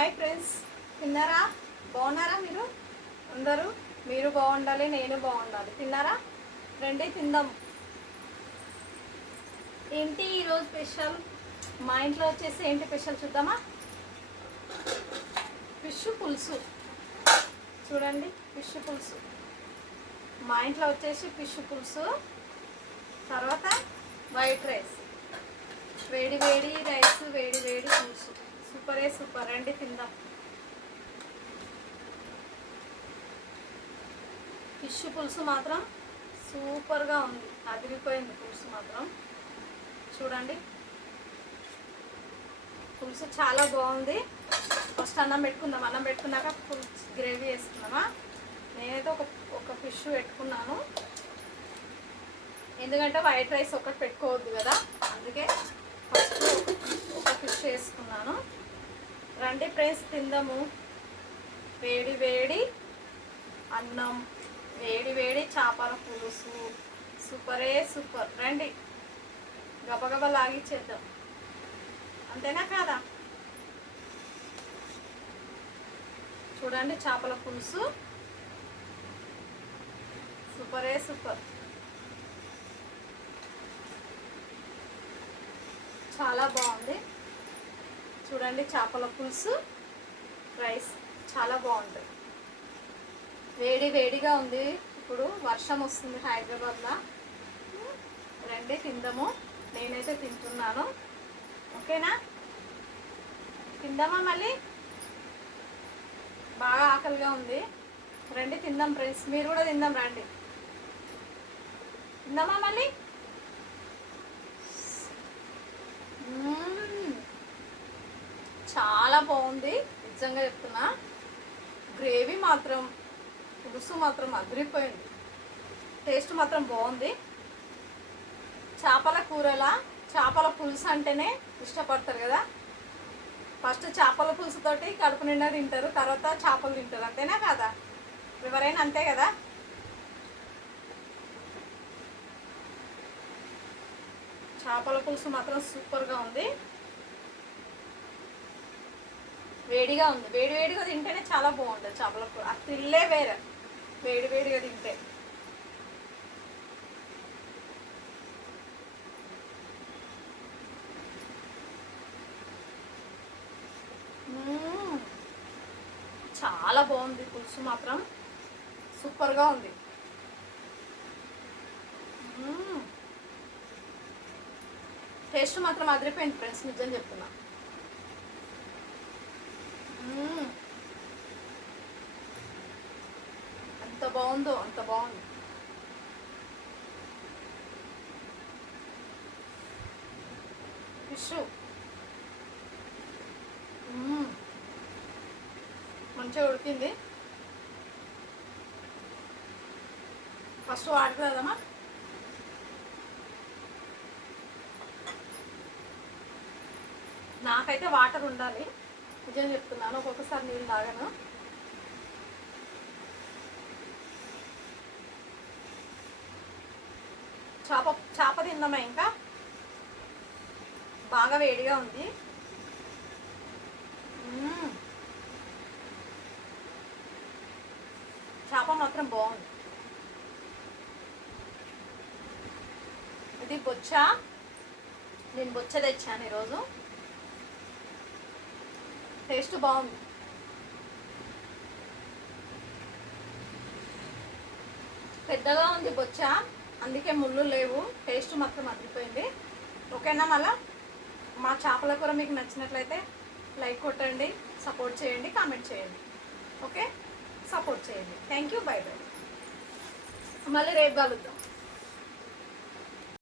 Hi friends, తిన్నారా? బాగున్నారా మీరు అందరూ? మీరు బాగుండాలి, నేను బాగుండాలి. తిన్నారా? రండి తిందాం. ఏంటి ఈరోజు స్పెషల్? మా ఇంట్లో వచ్చేసి ఏంటి స్పెషల్ చూద్దామా? ఫిష్ పులుసు. చూడండి, ఫిష్ పులుసు. మా ఇంట్లో వచ్చేసి ఫిష్ పులుసు, తర్వాత వైట్ రైస్, వేడి వేడి రైస్, వేడి వేడి పులుసు. సూపరే సూపర్. రండి తిందాం. ఫిష్ పులుసు మాత్రం సూపర్గా ఉంది, అదిరిపోయింది పులుసు మాత్రం. చూడండి, పులుసు చాలా బాగుంది. ఫస్ట్ అన్నం పెట్టుకుందాం. అన్నం పెట్టుకున్నాక పులుసు గ్రేవీ వేసుకుందామా? నేనైతే ఒక ఫిష్ పెట్టుకున్నాను, ఎందుకంటే వైట్ రైస్ ఒకటి పెట్టుకోవద్దు కదా, అందుకే ఫస్ట్ ఒక ఫిష్ వేసుకున్నాను. రండి ఫ్రెండ్స్ తిందాము. వేడి వేడి అన్నం, వేడి వేడి చేపల పులుసు, సూపరే సూపర్. రండి గబగబా లాగిచ్చేద్దాం, అంతేనా కాదా? చూడండి, చేపల పులుసు సూపరే సూపర్, చాలా బాగుంది. చూడండి, చేపల పులుసు రైస్ చాలా బాగుంటుంది. వేడి వేడిగా ఉంది. ఇప్పుడు వర్షం వస్తుంది హైదరాబాద్లో. రండి తిందాము. నేనైతే తింటున్నాను, ఓకేనా? తిందామా? మళ్ళీ బాగా ఆకలిగా ఉంది. రండి తిందాం ఫ్రెండ్స్, మీరు కూడా తిందాం. రండి తిందామా మళ్ళీ? చాలా బాగుంది, నిజంగా చెప్తున్నా. గ్రేవీ మాత్రం, పులుసు మాత్రం అదిరిపోయింది. టేస్ట్ మాత్రం బాగుంది. చేపల కూరలా చేపల పులుసు అంటేనే ఇష్టపడతారు కదా. ఫస్ట్ చేపల పులుసుతోటి కడుపు నిండా తింటారు, తర్వాత చేపలు తింటారు, అంతేనా కదా? ఎవరైనా అంతే కదా. చేపల పులుసు మాత్రం సూపర్గా ఉంది. వేడిగా ఉంది, వేడి వేడిగా తింటేనే చాలా బాగుంటుంది చేపల కూర. ఆ థ్రిల్లే వేరే, వేడి వేడిగా తింటే. చాలా బాగుంది, పులుసు మాత్రం సూపర్గా ఉంది. టేస్ట్ మాత్రం అదిరిపోయింది ఫ్రెండ్స్, నిజం చెప్తున్నా. ఎంత బాగుందో అంత బాగుంది. ఫిష్ మంచిగా ఉడికింది. ఫస్ట్ వాటర్ కదమ్మా. నాకైతే వాటర్ ఉండాలి, నిజం చెప్తున్నాను. ఒక్కొక్కసారి నీళ్ళు తాగను. చేప తిందామా? ఇంకా బాగా వేడిగా ఉంది. చేప మాత్రం బాగుంది. ఇది బొచ్చ, నేను బొచ్చ తెచ్చాను ఈరోజు. టేస్ట్ బాగుంది. పెద్దగా ఉంది బొచ్చ, అందుకే ముళ్ళు లేవు. టేస్ట్ మాత్రం అదిరిపోయింది, ఓకేనా? మళ్ళా మా చేపల కూర మీకు నచ్చినట్లయితే లైక్ కొట్టండి, సపోర్ట్ చేయండి, కామెంట్ చేయండి, ఓకే? సపోర్ట్ చేయండి. Thank you, by by. మళ్ళీ రేపు కలుద్దాం.